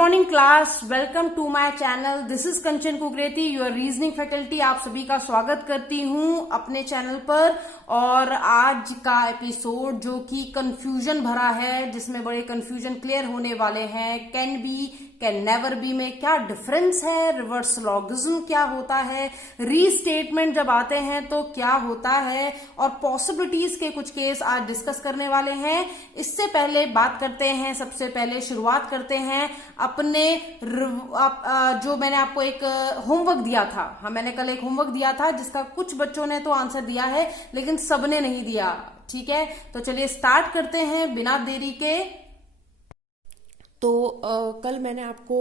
Morning class, welcome to my channel. This is Kanchan Kukreti, your reasoning faculty. आप सभी का स्वागत करती हूँ अपने चैनल पर। और आज का एपिसोड जो कि कंफ्यूजन भरा है, जिसमें बड़े कंफ्यूजन क्लियर होने वाले हैं। Can be, can never B में क्या डिफरेंस है, रिवर्स लॉगिज्म क्या होता है, रीस्टेटमेंट जब आते हैं तो क्या होता है, और पॉसिबिलिटीज के कुछ केस आज डिस्कस करने वाले हैं। इससे पहले बात करते हैं, सबसे पहले शुरुआत करते हैं अपने जो मैंने आपको एक होमवर्क दिया था। हाँ, मैंने कल एक होमवर्क दिया था जिसका कुछ बच्चों ने तो आंसर दिया है लेकिन सबने नहीं दिया। ठीक है, तो चलिए स्टार्ट करते हैं बिना देरी के। तो कल मैंने आपको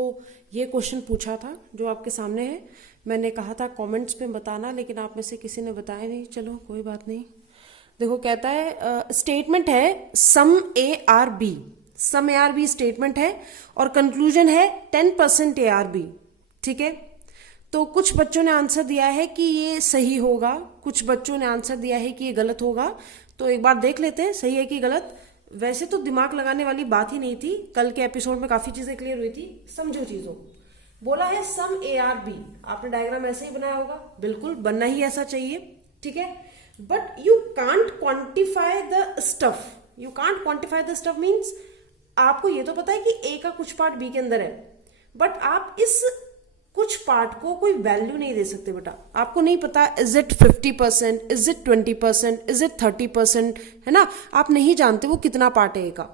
ये क्वेश्चन पूछा था जो आपके सामने है। मैंने कहा था कमेंट्स में बताना, लेकिन आप में से किसी ने बताया नहीं। चलो कोई बात नहीं। देखो, कहता है स्टेटमेंट है some A are B, some A are B statement है और कंक्लूजन है 10% ए आर बी। ठीक है, तो कुछ बच्चों ने आंसर दिया है कि ये सही होगा, कुछ बच्चों ने आंसर दिया है कि ये गलत होगा। तो एक बार देख लेते हैं सही है कि गलत। वैसे तो दिमाग लगाने वाली बात ही नहीं थी, कल के एपिसोड में काफी चीजें क्लियर हुई थी। समझो चीजों, बोला है सम ए आर बी। आपने डायग्राम ऐसे ही बनाया होगा, बिल्कुल बनना ही ऐसा चाहिए। ठीक है, but you can't quantify the stuff. You can't quantify the stuff means आपको ये तो पता है कि ए का कुछ पार्ट बी के अंदर है, बट आप इस कुछ पार्ट को कोई वैल्यू नहीं दे सकते बेटा। आपको नहीं पता is it 50%, is it 20%, is it 30%, है ना। आप नहीं जानते वो कितना पार्ट है ए का।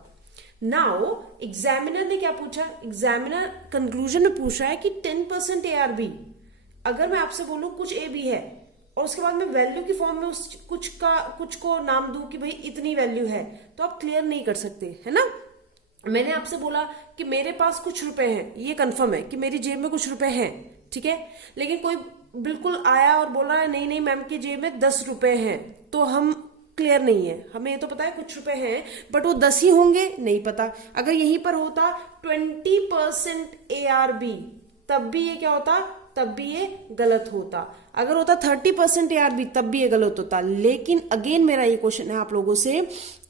नाउ एग्जामिनर ने क्या पूछा, एग्जामिनर कंक्लूजन में पूछा है कि 10% ए आर बी। अगर मैं आपसे बोलूं कुछ ए बी है और उसके बाद मैं वैल्यू की फॉर्म में उस कुछ को नाम दूं कि भाई इतनी वैल्यू है, तो आप क्लियर नहीं कर सकते, है ना। मैंने आपसे बोला कि मेरे पास कुछ रुपए हैं, ये कंफर्म है कि मेरी जेब में कुछ रुपए हैं। ठीक है, लेकिन कोई बिल्कुल आया और बोल रहा है नहीं नहीं मैम की जेब में 10 रुपए हैं, तो हम क्लियर नहीं है। हमें ये तो पता है कुछ रुपए हैं, बट वो 10 ही होंगे नहीं पता। अगर यहीं पर होता 20% ए आर बी, तब भी ये क्या होता, तब भी ये गलत होता। अगर होता 30% ए आर बी, तब भी ये गलत होता। लेकिन अगेन मेरा ये क्वेश्चन है आप लोगों से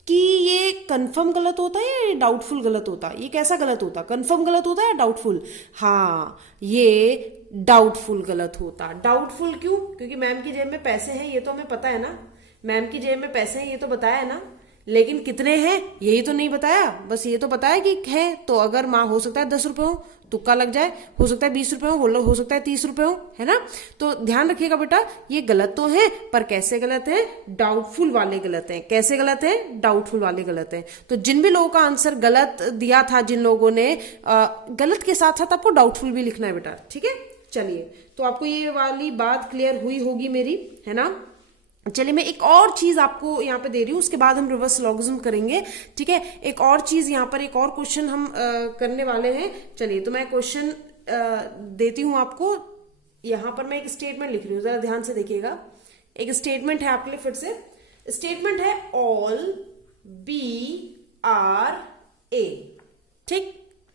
कि ये कंफर्म गलत होता है या डाउटफुल गलत होता है। ये कैसा गलत होता, कंफर्म गलत होता है या डाउटफुल। हाँ, ये डाउटफुल गलत होता। डाउटफुल क्यों? क्योंकि मैम की जेब में पैसे हैं, ये तो हमें पता है ना। मैम की जेब में पैसे हैं ये तो बताया है ना, लेकिन कितने हैं यही तो नहीं बताया। बस ये तो बताया कि है। तो अगर माँ हो सकता है 10 रुपए हो, तुक्का लग जाए, हो सकता है 20 रुपए हो सकता है 30 रुपए हो, है ना। तो ध्यान रखिएगा बेटा, ये गलत तो है, पर कैसे गलत है, डाउटफुल वाले गलत हैं। कैसे गलत है, डाउटफुल वाले गलत हैं। तो जिन भी लोगों का आंसर गलत दिया था, जिन लोगों ने गलत के साथ साथ आपको डाउटफुल भी लिखना है बेटा। ठीक है, चलिए, तो आपको ये वाली बात क्लियर हुई होगी मेरी, है ना। चलिए, मैं एक और चीज आपको यहाँ पे दे रही हूँ, उसके बाद हम रिवर्स लॉगिज्म करेंगे। ठीक है, एक और चीज यहाँ पर, एक और क्वेश्चन हम करने वाले हैं। चलिए, तो मैं क्वेश्चन देती हूँ आपको। यहाँ पर मैं एक स्टेटमेंट लिख रही हूँ, जरा ध्यान से देखिएगा। एक स्टेटमेंट है आपके लिए, फिर से स्टेटमेंट है ऑल बी आर ए। ठीक,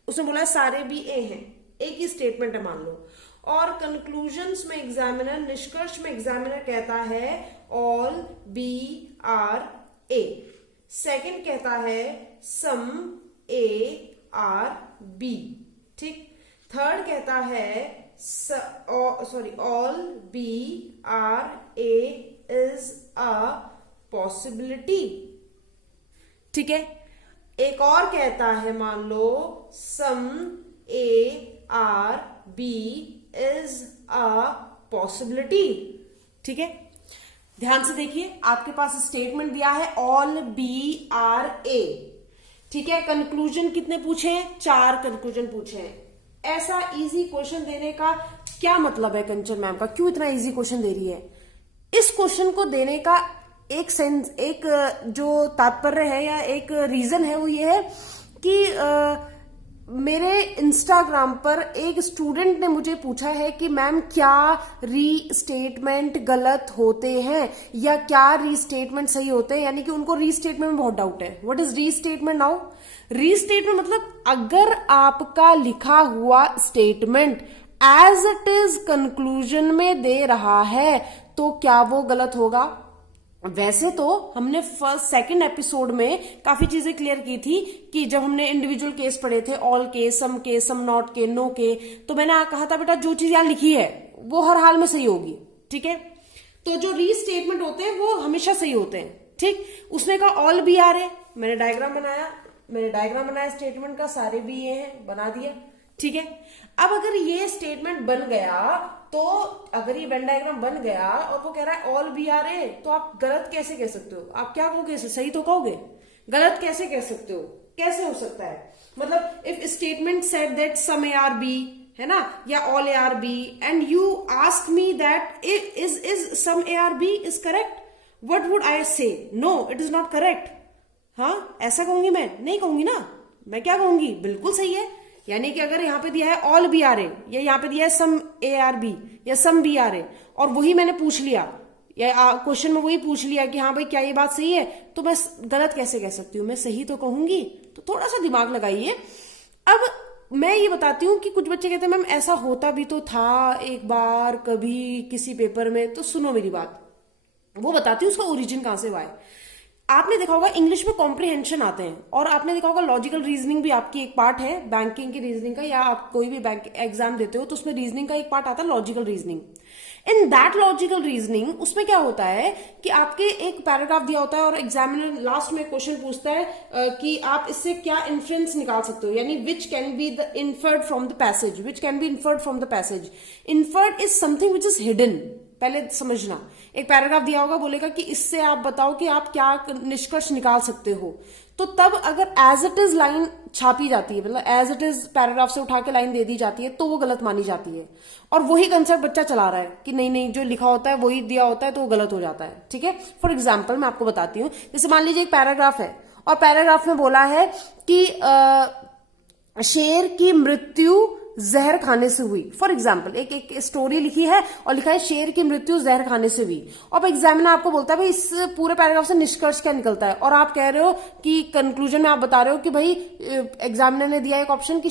उसने बोला सारे बी ए हैं, एक ही स्टेटमेंट है मान लो। और कंक्लूजन्स में एग्जामिनर, निष्कर्ष में एग्जामिनर कहता है all B are A. Second कहता है सम ए आर बी। ठीक, थर्ड कहता है all B are A is a possibility. ठीक है, एक और कहता है मान लो some A are B is a possibility. ठीक है, ध्यान से देखिए, आपके पास स्टेटमेंट दिया है ऑल बी आर ए। ठीक है, कंक्लूजन कितने पूछे हैं, 4 कंक्लूजन पूछे हैं। ऐसा इजी क्वेश्चन देने का क्या मतलब है कंचन मैम का, क्यों इतना इजी क्वेश्चन दे रही है। इस क्वेश्चन को देने का एक जो तात्पर्य है या एक रीजन है, वो ये है कि मेरे इंस्टाग्राम पर एक स्टूडेंट ने मुझे पूछा है कि मैम क्या रीस्टेटमेंट गलत होते हैं या क्या रीस्टेटमेंट सही होते हैं। यानी कि उनको रीस्टेटमेंट में बहुत डाउट है। What is restatement now? Restatement मतलब अगर आपका लिखा हुआ statement as it is conclusion में दे रहा है तो क्या वो गलत होगा? वैसे तो हमने फर्स्ट सेकंड एपिसोड में काफी चीजें क्लियर की थी कि जब हमने इंडिविजुअल केस पढ़े थे, ऑल केस, सम नॉट के, नो के, तो मैंने कहा था बेटा जो चीज यहां लिखी है वो हर हाल में सही होगी, ठीक है। तो जो रीस्टेटमेंट होते हैं वो हमेशा सही होते हैं, ठीक। उसने कहा ऑल बी आर है, मैंने डायग्राम बनाया स्टेटमेंट का, सारे भी ये हैं, बना दिया, ठीक है। अब अगर ये स्टेटमेंट बन गया, तो अगर ये वेन डायग्राम बन गया और वो कह रहा है ऑल बी आर ए, तो आप गलत कैसे कह सकते हो? आप क्या कहोगे? सही तो कहोगे, गलत कैसे कह सकते हो? कैसे हो सकता है? मतलब if statement said that some A are B, है ना, या all A are B, and you ask me that is some A are B is correct, what would I say? No, it is not correct. हाँ, ऐसा कहूंगी? मैं नहीं कहूंगी ना, मैं क्या कहूंगी? बिल्कुल सही है। यानी कि अगर यहाँ पे दिया है ऑल बी आर ए, या यहाँ पे दिया है सम ए आर बी या सम बी आर ए, और वही मैंने पूछ लिया, या क्वेश्चन में वही पूछ लिया कि हाँ भाई क्या ये बात सही है, तो मैं गलत कैसे कह सकती हूँ? मैं सही तो कहूंगी। तो थोड़ा सा दिमाग लगाइए। अब मैं ये बताती हूँ कि कुछ बच्चे कहते हैं मैम ऐसा होता भी तो था एक बार कभी किसी पेपर में, तो सुनो मेरी बात, वो बताती हूँ उसका ओरिजिन कहां से हुआ है। आपने देखा होगा इंग्लिश में कॉम्प्रिहेंशन आते हैं, और आपने देखा होगा लॉजिकल रीजनिंग भी आपकी एक पार्ट है बैंकिंग की रीजनिंग का, या आप कोई भी बैंक एग्जाम देते हो तो उसमें रीजनिंग का एक पार्ट आता है logical reasoning. In that logical reasoning उसमें क्या होता है कि आपके एक पैराग्राफ दिया होता है और एग्जामिनर लास्ट में क्वेश्चन पूछता है कि आप इससे क्या इन्फ्रेंस निकाल सकते हो, यानी which can be the inferred from the passage, which can be inferred from the passage. Inferred is something which is hidden. पहले समझना, एक पैराग्राफ दिया होगा, बोलेगा कि इससे आप बताओ कि आप क्या निष्कर्ष निकाल सकते हो, तो तब अगर एज इट इज लाइन छापी जाती है, मतलब एज इट इज पैराग्राफ से उठा के लाइन दे दी जाती है, तो वो गलत मानी जाती है। और वही कंसेप्ट बच्चा चला रहा है कि नहीं नहीं जो लिखा होता है वही दिया होता है, तो वो गलत हो जाता है, ठीक है। फॉर एग्जाम्पल मैं आपको बताती हूँ, जैसे मान लीजिए एक पैराग्राफ है और पैराग्राफ में बोला है कि शेर की मृत्यु जहर खाने से हुई। फॉर एग्जाम्पल एक स्टोरी लिखी है और लिखा है शेर की मृत्यु जहर खाने से हुई, और एग्जामिनर आपको बोलता है भाई इस पूरे पैराग्राफ से निष्कर्ष क्या निकलता है, और आप कह रहे हो कि कंक्लूजन में आप बता रहे हो कि भाई एग्जामिनर ने दिया एक ऑप्शन कि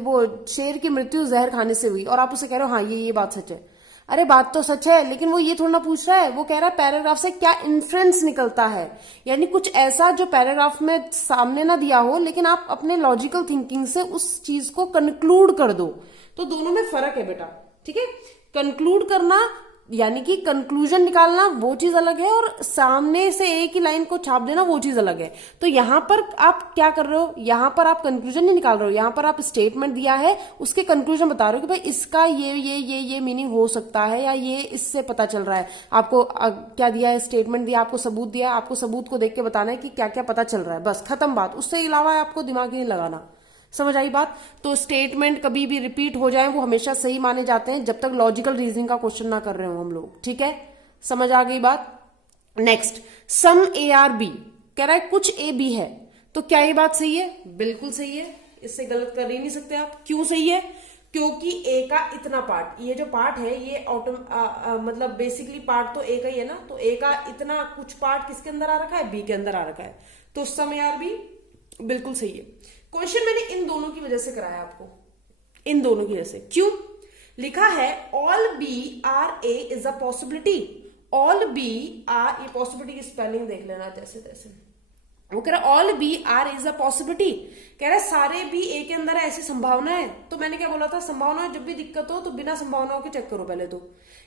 वो शेर की मृत्यु जहर खाने से हुई, और आप उसे कह रहे हो हाँ ये बात सच है। अरे बात तो सच है, लेकिन वो ये थोड़ा ना पूछ रहा है, वो कह रहा है पैराग्राफ से क्या इन्फ्रेंस निकलता है, यानी कुछ ऐसा जो पैराग्राफ में सामने ना दिया हो, लेकिन आप अपने लॉजिकल थिंकिंग से उस चीज को कंक्लूड कर दो। तो दोनों में फर्क है बेटा, ठीक है। कंक्लूड करना यानी कि कंक्लूजन निकालना वो चीज अलग है, और सामने से एक ही लाइन को छाप देना वो चीज अलग है। तो यहां पर आप क्या कर रहे हो, यहां पर आप कंक्लूजन नहीं निकाल रहे हो, यहां पर आप स्टेटमेंट दिया है उसके कंक्लूजन बता रहे हो कि भाई इसका ये मीनिंग हो सकता है, या ये इससे पता चल रहा है। आपको क्या दिया है, स्टेटमेंट दिया, आपको सबूत दिया, आपको सबूत को देख के बताना है कि क्या क्या पता चल रहा है, बस खत्म बात। उससे अलावा आपको दिमाग नहीं लगाना। समझ आई बात? तो स्टेटमेंट कभी भी रिपीट हो जाए वो हमेशा सही माने जाते हैं जब तक लॉजिकल रीजनिंग का क्वेश्चन ना कर रहे हो हम लोग, ठीक है। समझ आ गई बात? Next, some A are B कह रहा है कुछ ए बी है, तो क्या ये बात सही है? बिल्कुल सही है, इससे गलत कर ही नहीं सकते आप। क्यों सही है? क्योंकि ए का इतना पार्ट, ये जो पार्ट है ये मतलब बेसिकली पार्ट तो ए का ही है ना, तो ए का इतना कुछ पार्ट किसके अंदर आ रखा है? बी के अंदर आ रखा है, तो सम ए आर बी बिल्कुल सही है। क्वेश्चन मैंने इन दोनों की वजह से कराया आपको, इन दोनों की वजह से। क्यों लिखा है all B are A is a possibility, all B are, ये पॉसिबिलिटी की स्पेलिंग देख लेना जैसे तैसे। वो कह रहा है all B are is a possibility, कह रहा है सारे बी ए के अंदर ऐसी संभावना है। तो मैंने क्या बोला था, संभावना जब भी दिक्कत हो तो बिना संभावनाओं के चेक करो पहले। तो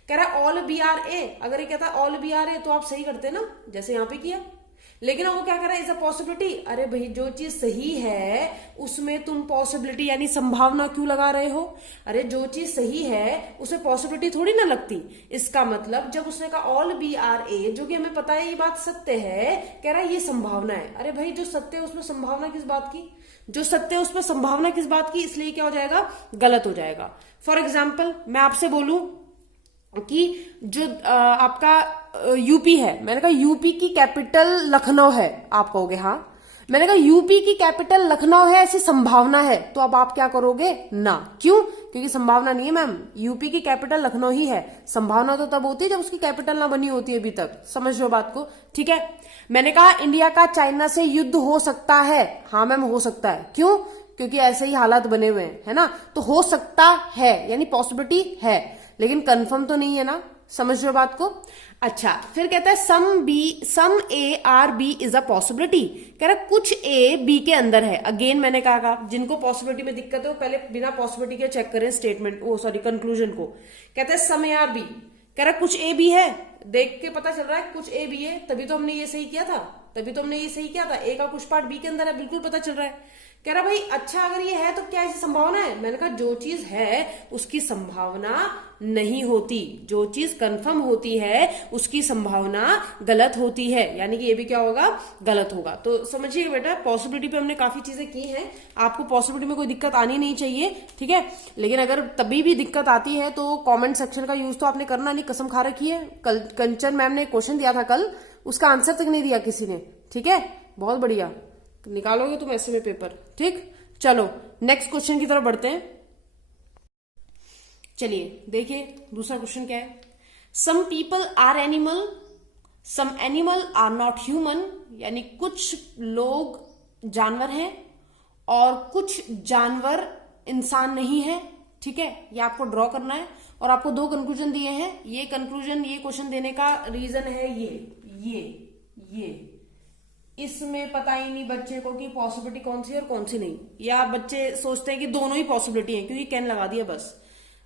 कह रहा है ऑल बी आर ए, अगर ये कहता है ऑल बी आर ए तो आप सही करते ना, जैसे यहां पे किया। लेकिन वो क्या कर रहा है, इज अ पॉसिबिलिटी। अरे भाई जो चीज सही है उसमें तुम पॉसिबिलिटी यानी संभावना क्यों लगा रहे हो? अरे जो चीज सही है उसमें पॉसिबिलिटी थोड़ी ना लगती। इसका मतलब जब उसने कहा ऑल बी आर ए, जो कि हमें पता है ये बात सत्य है, कह रहा है ये संभावना है। अरे भाई जो सत्य है उसमें संभावना किस बात की? जो सत्य है उसमें संभावना किस बात की? इसलिए क्या हो जाएगा, गलत हो जाएगा। फॉर एग्जाम्पल मैं आपसे बोलूं कि जो आपका यूपी है, मैंने कहा यूपी की कैपिटल लखनऊ है, आप कहोगे हाँ। मैंने कहा यूपी की कैपिटल लखनऊ है, ऐसी संभावना है, तो अब आप क्या करोगे? ना। क्यों? क्योंकि संभावना नहीं है मैम, यूपी की कैपिटल लखनऊ ही है। संभावना तो तब होती है जब उसकी कैपिटल ना बनी होती है अभी तक। समझ लो बात को, ठीक है। मैंने कहा इंडिया का चाइना से युद्ध हो सकता है, हाँ मैम हो सकता है। क्यों? क्योंकि ऐसे ही हालात बने हुए हैं, है ना। तो हो सकता है यानी पॉसिबिलिटी है, लेकिन कंफर्म तो नहीं है ना। समझ रहे हो बात को? अच्छा, फिर कहता है some A are B is a possibility. कह रहा है कुछ ए बी के अंदर है। अगेन मैंने कहा जिनको पॉसिबिलिटी में दिक्कत है वो पहले बिना पॉसिबिलिटी के चेक करें स्टेटमेंट, कंक्लूजन को। कहता है सम ए आर बी, कह रहा है कुछ ए बी है, देख के पता चल रहा है कुछ ए बी है, तभी तो हमने ये सही किया था, ए का कुछ पार्ट बी के अंदर है, बिल्कुल पता चल रहा है। कह रहा भाई अच्छा अगर ये है तो क्या ऐसी संभावना है? मैंने कहा जो चीज है उसकी संभावना नहीं होती, जो चीज कंफर्म होती है उसकी संभावना गलत होती है, यानी कि ये भी क्या होगा, गलत होगा। तो समझिएगा बेटा, पॉसिबिलिटी पे हमने काफी चीजें की हैं, आपको पॉसिबिलिटी में कोई दिक्कत आनी नहीं चाहिए, ठीक है। लेकिन अगर तभी भी दिक्कत आती है तो कॉमेंट सेक्शन का यूज तो आपने करना नहीं, कसम खा रखी है। कल कंचन मैम ने क्वेश्चन दिया था कल, उसका आंसर तक नहीं दिया किसी ने, ठीक है। बहुत बढ़िया, निकालोगे तुम ऐसे में पेपर, ठीक। चलो नेक्स्ट क्वेश्चन की तरफ बढ़ते हैं। चलिए देखिए दूसरा क्वेश्चन क्या है। Some people are animal, some animal are not human, यानी कुछ लोग जानवर हैं और कुछ जानवर इंसान नहीं है, ठीक है। ये आपको ड्रॉ करना है और आपको दो कंक्लूजन दिए हैं। ये कंक्लूजन, ये क्वेश्चन देने का रीजन है ये इसमें पता ही नहीं बच्चे को कि पॉसिबिलिटी कौन सी है और कौन सी नहीं, या बच्चे सोचते हैं कि दोनों ही पॉसिबिलिटी है क्योंकि कैन लगा दिया बस।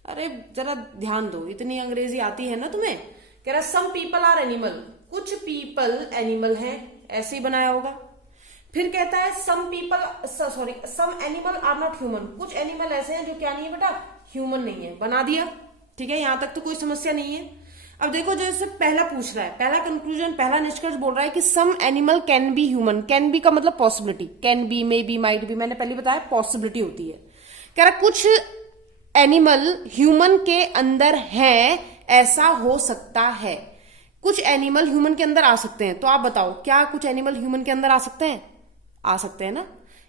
अरे जरा ध्यान दो, इतनी अंग्रेजी आती है ना तुम्हें। कह रहा सम पीपल आर एनिमल, कुछ पीपल एनिमल हैं, ऐसे ही बनाया होगा। फिर कहता है some animal are not human, कुछ एनिमल ऐसे हैं जो क्या नहीं है बेटा, ह्यूमन नहीं है, बना दिया, ठीक है। यहां तक तो कोई समस्या नहीं है। अब देखो जो इससे पहला पूछ रहा है, पहला कंक्लूजन, पहला निष्कर्ष बोल रहा है कि some animal can be human. Can be का मतलब possibility, can be, may be, might be, मैंने पहले बताया पॉसिबिलिटी होती है। कह रहा कुछ एनिमल ह्यूमन के अंदर हैं, ऐसा हो सकता है। कुछ एनिमल ह्यूमन के अंदर आ सकते हैं, तो आप बताओ क्या कुछ एनिमल ह्यूमन के अंदर आ सकते हैं? आ सकते हैं ना।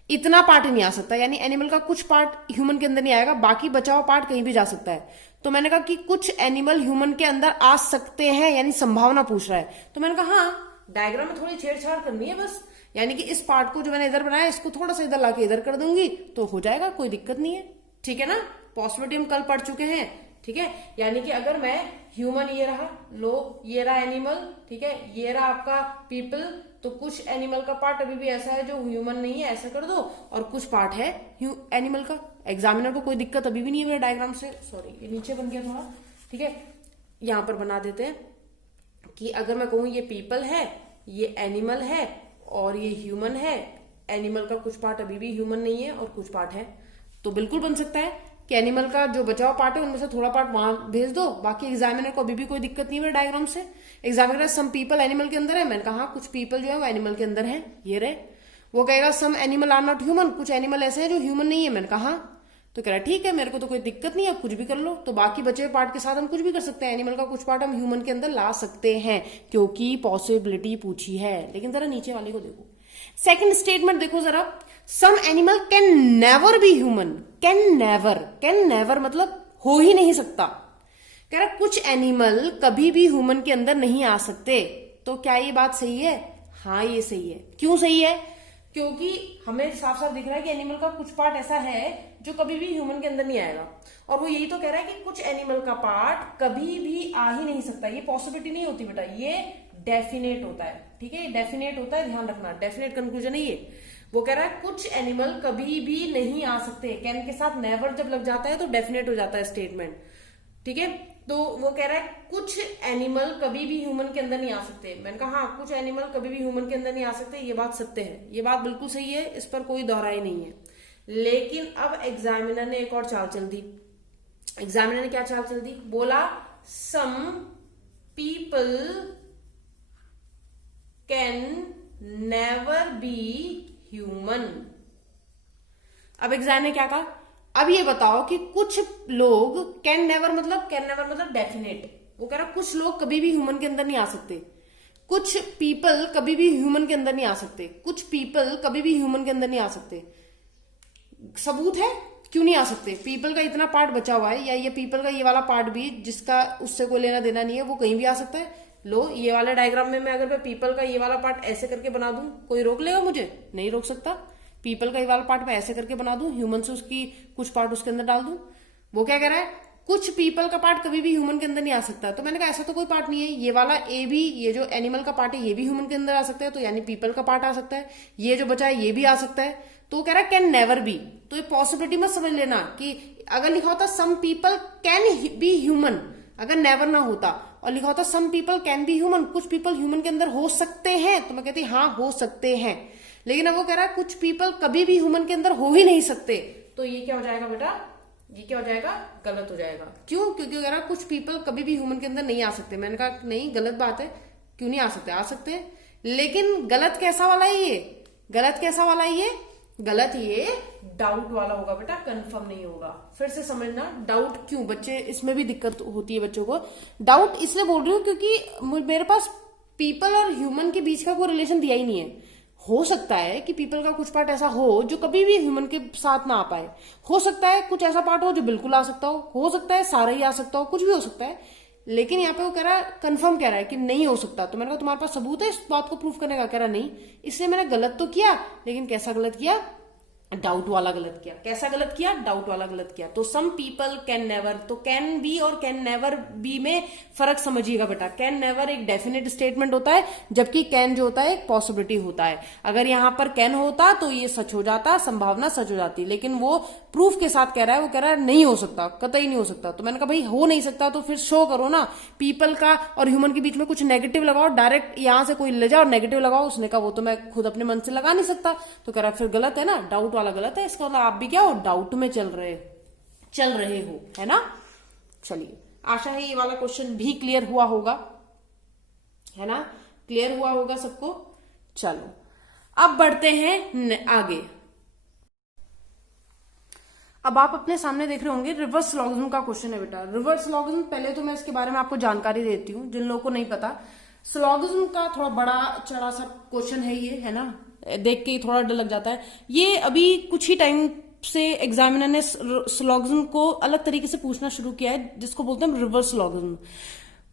इतना पार्ट नहीं आ सकता, यानी एनिमल का कुछ पार्ट ह्यूमन के अंदर नहीं आएगा, बाकी बचा हुआ पार्ट कहीं भी जा सकता है। तो मैंने कहा कि कुछ एनिमल ह्यूमन के अंदर आ सकते हैं, यानी संभावना पूछ रहा है। तो मैंने कहा हाँ, डायग्राम में थोड़ी छेड़छाड़ करनी है बस, यानी कि इस पार्ट को जो मैंने इधर बनाया इसको थोड़ा सा इधर लाके इधर कर दूंगी तो हो जाएगा, कोई दिक्कत नहीं है, ठीक है ना। पॉसिबिलिटी हम कल पढ़ चुके हैं, ठीक है। यानी कि अगर मैं ह्यूमन, ये रहा लो, ये रहा एनिमल, ठीक है, ये रहा आपका पीपल, तो कुछ एनिमल का पार्ट अभी भी ऐसा है जो ह्यूमन नहीं है, ऐसा कर दो, और कुछ पार्ट है एनिमल का। एग्जामिनर को कोई दिक्कत अभी भी नहीं है मेरे डायग्राम से, सॉरी ये नीचे बन गया थोड़ा, ठीक है। यहां पर बना देते हैं कि अगर मैं कहूं ये पीपल है, ये एनिमल है और ये ह्यूमन है, एनिमल का कुछ पार्ट अभी भी ह्यूमन नहीं है और कुछ पार्ट है, तो बिल्कुल बन सकता है कि एनिमल का जो बचाव पार्ट है उनमें से थोड़ा पार्ट वहां भेज दो, बाकी एग्जामिनर को अभी भी कोई दिक्कत नहीं है डायग्राम से। एग्जामिनर सम पीपल एनिमल के अंदर है, मैंने कहा कुछ पीपल जो है वो एनिमल के अंदर है, ये रहे। वो कहेगा some animal are not human, कुछ एनिमल ऐसे हैं जो ह्यूमन नहीं है, मैंने कहा तो कह रहा ठीक है, मेरे को तो कोई दिक्कत नहीं है, आप कुछ भी कर लो। तो बाकी बचे हुए पार्ट के साथ हम कुछ भी कर सकते हैं, एनिमल का कुछ पार्ट हम ह्यूमन के अंदर ला सकते हैं क्योंकि पॉसिबिलिटी पूछी है। लेकिन जरा नीचे वाले को देखो, सेकंड स्टेटमेंट देखो जरा, some animal can never be human. Can never मतलब हो ही नहीं सकता। कह रहा कुछ एनिमल कभी भी ह्यूमन के अंदर नहीं आ सकते। तो क्या ये बात सही है? हाँ ये सही है। क्यों सही है? क्योंकि हमें साफ साफ दिख रहा है कि एनिमल का कुछ पार्ट ऐसा है जो कभी भी ह्यूमन के अंदर नहीं आएगा, और वो यही तो कह रहा है कि कुछ एनिमल का पार्ट कभी भी आ ही नहीं सकता। ये पॉसिबिलिटी नहीं होती बेटा, ये डेफिनेट होता है, ठीक है, डेफिनेट होता है, ध्यान रखना, डेफिनेट कंक्लूजन है ये। वो कह रहा है कुछ एनिमल कभी भी नहीं आ सकते, कैन के साथ नेवर जब लग जाता है तो डेफिनेट हो जाता है स्टेटमेंट, ठीक है। तो वो कह रहा है कुछ एनिमल कभी भी ह्यूमन के अंदर नहीं आ सकते। मैंने कहा हाँ, कुछ एनिमल कभी भी ह्यूमन के अंदर नहीं आ सकते, ये बात सत्य है, ये बात बिल्कुल सही है, इस पर कोई दोहराई नहीं है। लेकिन अब एग्जामिनर ने एक और चाल चल दी। एग्जामिनर ने क्या चाल चल दी? बोला some people can never be human. अब एग्जामिनर ने क्या कहा? अब ये बताओ कि कुछ लोग, कैन नेवर मतलब डेफिनेट, वो कह रहा कुछ लोग कभी भी ह्यूमन के अंदर नहीं आ सकते, कुछ पीपल कभी भी ह्यूमन के अंदर नहीं आ सकते, कुछ पीपल कभी भी ह्यूमन के अंदर नहीं आ सकते। सबूत है क्यों नहीं आ सकते? पीपल का इतना पार्ट बचा हुआ है, या ये पीपल का ये वाला पार्ट भी जिसका उससे कोई लेना देना नहीं है, वो कहीं भी आ सकता है। लो ये वाले डायग्राम में मैं अगर मैं पीपल का ये वाला पार्ट ऐसे करके बना दूं, कोई रोक लेगा मुझे? नहीं रोक सकता। पीपल का ये वाला पार्ट मैं ऐसे करके बना दूं, ह्यूमन से उसकी कुछ पार्ट उसके अंदर डाल दूं। वो क्या कह रहा है? कुछ पीपल का पार्ट कभी भी ह्यूमन के अंदर नहीं आ सकता। तो मैंने कहा ऐसा तो कोई पार्ट नहीं है, ये वाला ए भी, ये जो एनिमल का पार्ट है ये भी ह्यूमन के अंदर आ सकता है, तो यानी पीपल का पार्ट आ सकता है, ये जो बचा है ये भी आ सकता है। तो कह रहा है कैन नेवर बी, तो ये पॉसिबिलिटी मत समझ लेना कि अगर लिखा होता some people can be human, अगर नेवर ना होता और लिखा होता some people can be human, कुछ पीपल ह्यूमन के अंदर हो सकते हैं, तो मैं कहती हाँ हो सकते हैं। लेकिन अब वो कह रहा है कुछ पीपल कभी भी ह्यूमन के अंदर हो ही नहीं सकते, तो ये क्या हो जाएगा बेटा, ये क्या हो जाएगा, गलत हो जाएगा। क्यों? क्योंकि अगर कुछ पीपल कभी भी ह्यूमन के अंदर नहीं आ सकते। मैंने कहा नहीं, गलत बात है, क्यों नहीं आ सकते, आ सकते हैं, लेकिन गलत कैसा वाला है ये, गलत कैसा वाला है ये, गलत ये डाउट वाला होगा बेटा, कंफर्म नहीं होगा। फिर से समझना डाउट क्यों, बच्चे इसमें भी दिक्कत होती है बच्चों को। डाउट इसलिए बोल रही हूँ क्योंकि मेरे पास पीपल और ह्यूमन के बीच का कोई रिलेशन दिया ही नहीं है। हो सकता है कि पीपल का कुछ पार्ट ऐसा हो जो कभी भी ह्यूमन के साथ ना आ पाए, हो सकता है कुछ ऐसा पार्ट हो जो बिल्कुल आ सकता हो सकता है सारा ही आ सकता हो, कुछ भी हो सकता है। लेकिन यहाँ पे वो कह रहा है, कंफर्म कह रहा है कि नहीं हो सकता। तो मैंने कहा तुम्हारे पास सबूत है इस बात को प्रूफ करने का? कह रहा नहीं, इसलिए मैंने गलत तो किया, लेकिन कैसा गलत किया, डाउट वाला गलत किया। कैसा गलत किया, डाउट वाला गलत किया। तो सम पीपल कैन नेवर, तो कैन बी और कैन नेवर बी में फर्क समझिएगा बेटा। कैन नेवर एक डेफिनेट स्टेटमेंट होता है, जबकि कैन जो होता है एक पॉसिबिलिटी होता है। अगर यहां पर कैन होता तो ये सच हो जाता, संभावना सच हो जाती, लेकिन वो प्रूफ के साथ कह रहा है, वो कह रहा है नहीं हो सकता, कतई नहीं हो सकता। तो मैंने कहा भाई हो नहीं सकता तो फिर शो करो ना, पीपल का और ह्यूमन के बीच में कुछ नेगेटिव लगाओ, डायरेक्ट यहां से कोई ले जाओ नेगेटिव लगाओ। उसने कहा वो तो मैं खुद अपने मन से लगा नहीं सकता। तो कह रहा है फिर गलत है ना, डाउट वाला गलत है, इसका मतलब आप भी क्या हो, डाउट में चल रहे हो, है ना। चलिए, आशा है ये वाला क्वेश्चन भी क्लियर हुआ होगा, है ना, क्लियर हुआ होगा सबको। चलो अब बढ़ते हैं आगे। अब आप अपने सामने देख रहे होंगे रिवर्स लॉगरिथम का क्वेश्चन है बेटा। रिवर्स लॉगरिथम, पहले तो मैं इसके बारे में आपको जानकारी देती हूँ जिन लोगों को नहीं पता। लॉगरिथम का थोड़ा बड़ा चढ़ा सा क्वेश्चन है ये, है ना, देख के ही थोड़ा डर लग जाता है। ये अभी कुछ ही टाइम से एग्जामिनर ने लॉगरिथम को अलग तरीके से पूछना शुरू किया है, जिसको बोलते हैं रिवर्स लॉगरिथम।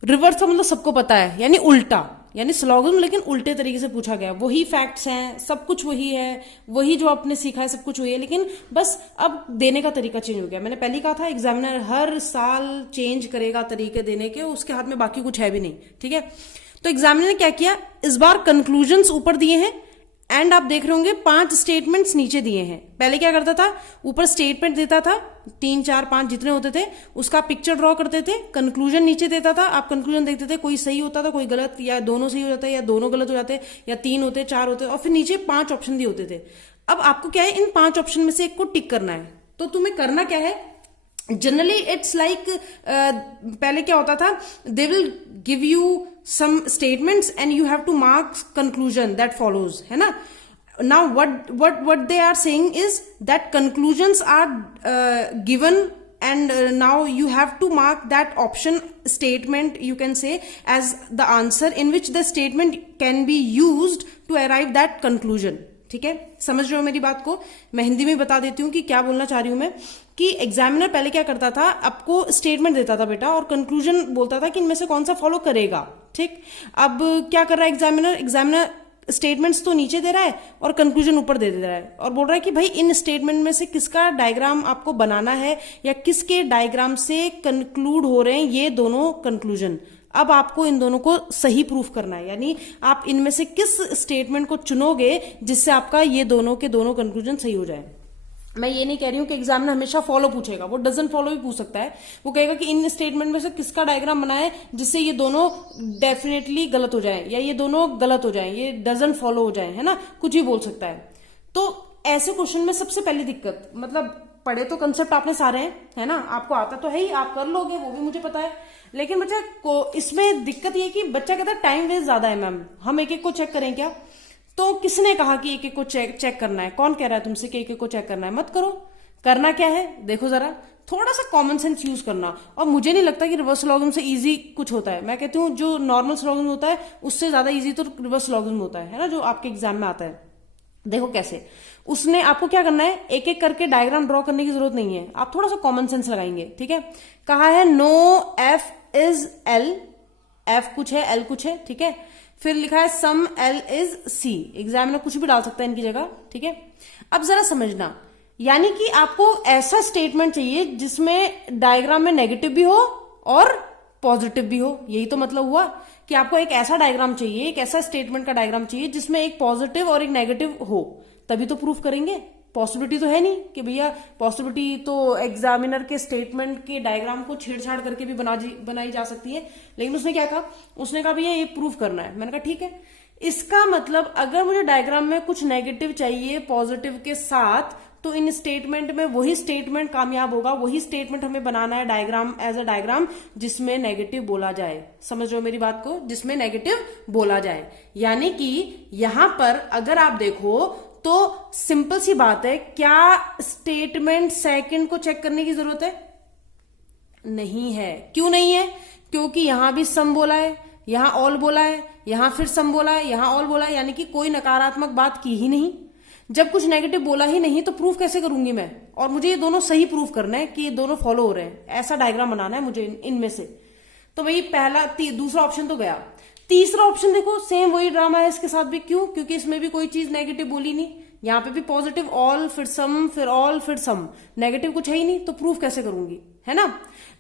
रिवर्स का मतलब सबको पता है, यानी उल्टा, यानी लॉगरिथम लेकिन उल्टे तरीके से पूछा गया। वही फैक्ट्स हैं, सब कुछ वही है, वही जो आपने सीखा है सब कुछ वही है, लेकिन बस अब देने का तरीका चेंज हो गया। मैंने पहले कहा था एग्जामिनर हर साल चेंज करेगा तरीके देने के, उसके हाथ में बाकी कुछ है भी नहीं, ठीक है। तो एग्जामिनर ने क्या किया, इस बार कंक्लूजन्स ऊपर दिए हैं एंड आप देख रहे होंगे 5 स्टेटमेंट्स नीचे दिए हैं। पहले क्या करता था, ऊपर स्टेटमेंट देता था 3 4 5 जितने होते थे, उसका पिक्चर ड्रॉ करते थे, कंक्लूजन नीचे देता था, आप कंक्लूजन देखते थे, कोई सही होता था कोई गलत, या दोनों सही हो जाते या दोनों गलत हो जाते, या 3 होते 4 होते, और फिर नीचे 5 ऑप्शन दिए होते थे। अब आपको क्या है, इन 5 ऑप्शन में से एक को टिक करना है। तो तुम्हें करना क्या है, जनरली इट्स लाइक पहले क्या होता था, they will give you some statements and you have to mark conclusion that follows, है ना। Now what they are saying is that conclusions are given and now you have to mark that option statement, you can say, as the answer in which the statement can be used to arrive that conclusion। ठीक है, समझ रहे हो मेरी बात को। मैं हिंदी में बता देती हूँ कि क्या बोलना चाह रही हूं मैं, कि एग्जामिनर पहले क्या करता था, आपको स्टेटमेंट देता था बेटा और कंक्लूजन बोलता था कि इनमें से कौन सा फॉलो करेगा, ठीक। अब क्या कर रहा है एग्जामिनर स्टेटमेंट्स तो नीचे दे रहा है और कंक्लूजन ऊपर दे रहा है, और बोल रहा है कि भाई इन स्टेटमेंट में से किसका डायग्राम आपको बनाना है या किसके डायग्राम से कंक्लूड हो रहे हैं ये दोनों कंक्लूजन। अब आपको इन दोनों को सही प्रूफ करना है, यानी आप इनमें से किस स्टेटमेंट को चुनोगे जिससे आपका ये दोनों के दोनों कंक्लूजन सही हो जाए। मैं ये नहीं कह रही हूं कि एग्जामिनर हमेशा फॉलो पूछेगा, वो डजन फॉलो भी पूछ सकता है। वो कहेगा कि इन स्टेटमेंट में से किसका डायग्राम बनाए जिससे ये दोनों डेफिनेटली गलत हो जाए या ये दोनों गलत हो जाए, ये डजन फॉलो हो जाए, है ना, कुछ भी बोल सकता है। तो ऐसे क्वेश्चन में सबसे पहली दिक्कत, मतलब पढ़े तो कंसेप्ट आपने सारे हैं, है ना, आपको आता तो है ही, आप कर लोगे, वो भी मुझे पता है, लेकिन बच्चा को इसमें दिक्कत ये कि बच्चा कहता है टाइम वेस्ट ज्यादा है मैम, हम एक एक को चेक करें क्या। तो किसने कहा कि एक एक को चेक करना है, कौन कह रहा है तुमसे कि एक एक को चेक करना है, मत करो। करना क्या है, देखो जरा, थोड़ा सा कॉमन सेंस यूज करना। और मुझे नहीं लगता कि रिवर्स लॉगरिथम से इजी कुछ होता है, मैं कहती हूँ जो नॉर्मल लॉगरिथम होता है उससे ज्यादा इजी तो रिवर्स लॉगरिथम होता है ना, जो आपके एग्जाम में आता है। देखो कैसे, उसने आपको क्या करना है, एक एक करके डायग्राम ड्रॉ करने की जरूरत नहीं है, आप थोड़ा सा कॉमन सेंस लगाएंगे, ठीक है। कहा है no F is L, F कुछ है एल कुछ है, ठीक है। फिर लिखा है सम एल इज सी, एग्जामिनर कुछ भी डाल सकता है इनकी जगह, ठीक है। अब जरा समझना, यानी कि आपको ऐसा स्टेटमेंट चाहिए जिसमें डायग्राम में नेगेटिव भी हो और पॉजिटिव भी हो। यही तो मतलब हुआ कि आपको एक ऐसा डायग्राम चाहिए, एक ऐसा स्टेटमेंट का डायग्राम चाहिए जिसमें एक पॉजिटिव और एक नेगेटिव हो, तभी तो प्रूफ करेंगे। पॉसिबिलिटी तो है नहीं कि भैया, पॉसिबिलिटी तो एग्जामिनर के स्टेटमेंट के डायग्राम को छेड़छाड़ करके भी बनाई जा सकती है, लेकिन उसने क्या कहा, उसने कहा भैया ये प्रूफ करना है। मैंने कहा ठीक है। इसका मतलब अगर मुझे डायग्राम में कुछ नेगेटिव चाहिए पॉजिटिव के साथ, तो इन स्टेटमेंट में वही स्टेटमेंट कामयाब होगा, वही स्टेटमेंट हमें बनाना है डायग्राम, एज अ डायग्राम जिसमें नेगेटिव बोला जाए। समझ रहे हो मेरी बात को, जिसमें नेगेटिव बोला जाए। यानी कि यहां पर अगर आप देखो तो सिंपल सी बात है, क्या स्टेटमेंट सेकंड को चेक करने की जरूरत है? नहीं है। क्यों नहीं है? क्योंकि यहां भी सम बोला है, यहां ऑल बोला है, यहां फिर सम बोला है, यहां ऑल बोला है, यानी कि कोई नकारात्मक बात की ही नहीं। जब कुछ नेगेटिव बोला ही नहीं तो प्रूफ कैसे करूंगी मैं? और मुझे ये दोनों सही प्रूफ करना है कि ये दोनों फॉलो हो रहे हैं, ऐसा डायग्राम बनाना है मुझे इनमें से। तो भाई पहला दूसरा ऑप्शन तो गया। तीसरा ऑप्शन देखो, सेम वही ड्रामा है इसके साथ भी। क्यों? क्योंकि इसमें भी कोई चीज नेगेटिव बोली नहीं, यहाँ पे भी पॉजिटिव ऑल फिर सम फिर ऑल फिर सम, नेगेटिव कुछ है ही नहीं, तो प्रूफ कैसे करूंगी, है ना।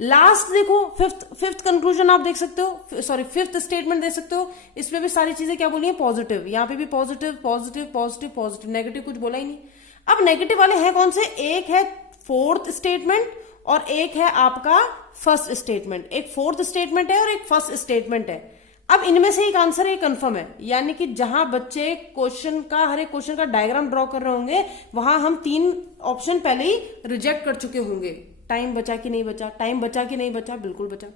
लास्ट देखो, फिफ्थ कंक्लूजन आप देख सकते हो, सॉरी फिफ्थ स्टेटमेंट देख सकते हो। इसमें भी सारी चीजें क्या बोली है? पॉजिटिव। यहाँ पे भी positive positive positive positive, negative कुछ बोला ही नहीं। अब नेगेटिव वाले हैं कौन से? एक है फोर्थ स्टेटमेंट और एक है आपका फर्स्ट स्टेटमेंट। एक फोर्थ स्टेटमेंट है और एक फर्स्ट स्टेटमेंट है। अब इनमें से एक आंसर है, कंफर्म है। यानी कि जहां बच्चे क्वेश्चन का, हर एक क्वेश्चन का डायग्राम ड्रॉ कर रहे होंगे, वहां हम 3 ऑप्शन पहले ही रिजेक्ट कर चुके होंगे। टाइम बचा कि नहीं बचा? टाइम बचा कि नहीं बचा? बिल्कुल बचा।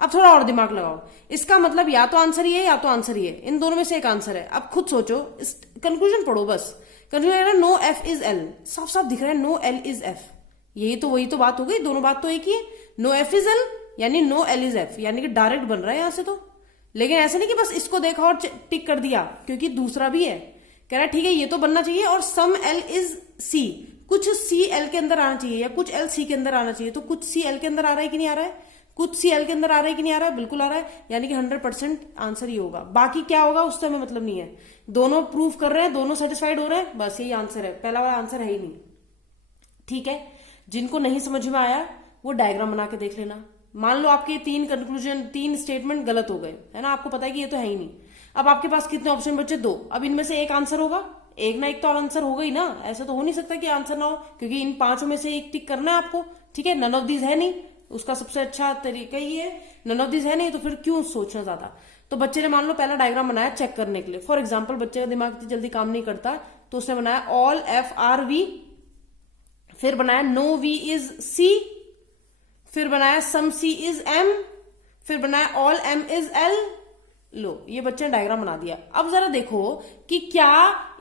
अब थोड़ा और दिमाग लगाओ। इसका मतलब या तो आंसर ये है या तो आंसर ये है, इन दोनों में से एक आंसर है। अब खुद सोचो, कंक्लूजन पढ़ो बस। Conclusion no F is L, साफ साफ दिख रहा है नो एल इज एफ। यही तो वही तो बात हो गई, दोनों बात तो एक ही है। नो एफ इज एल यानी नो एल इज एफ, यानी कि डायरेक्ट बन रहा है यहां से तो। लेकिन ऐसे नहीं कि बस इसको देखा और टिक कर दिया, क्योंकि दूसरा भी है। कह रहा है ठीक है ये तो बनना चाहिए, और सम एल इज सी, कुछ सी एल के अंदर आना चाहिए या कुछ एल सी के अंदर आना चाहिए। तो कुछ सी एल के अंदर आ रहा है कि नहीं आ रहा है? कुछ सी एल के अंदर आ रहा है कि नहीं आ रहा है? बिल्कुल आ रहा है। यानी कि 100% आंसर ही होगा। बाकी क्या होगा उससे हमें मतलब नहीं है। दोनों प्रूफ कर रहे हैं, दोनों सेटिस्फाइड हो रहे हैं, बस यही आंसर है। पहला वाला आंसर है ही नहीं। ठीक है, जिनको नहीं समझ में आया वो डायग्राम बना के देख लेना। मान लो आपके 3 स्टेटमेंट गलत हो गए, है ना, आपको पता है कि ये तो है ही नहीं। अब आपके पास कितने ऑप्शन बचे? 2। अब इनमें से एक आंसर होगा, एक ना एक तो आंसर होगा ही ना। ऐसा तो हो नहीं सकता कि आंसर ना हो, क्योंकि इन 5 में से एक टिक करना है आपको। ठीक है, नन ऑफ दीज है नहीं, उसका सबसे अच्छा तरीका ही है। नन ऑफ दीज है नहीं तो फिर क्यों सोचना ज्यादा। तो बच्चे ने मान लो पहला डायग्राम बनाया चेक करने के लिए। फॉर एग्जाम्पल बच्चे का दिमाग इतनी जल्दी काम नहीं करता, तो उसने बनाया ऑल एफ आर वी, फिर बनाया नो वी इज सी, फिर बनाया सम सी इज एम, फिर बनाया ऑल एम इज एल। लो, ये बच्चे ने डायग्राम बना दिया। अब जरा देखो कि क्या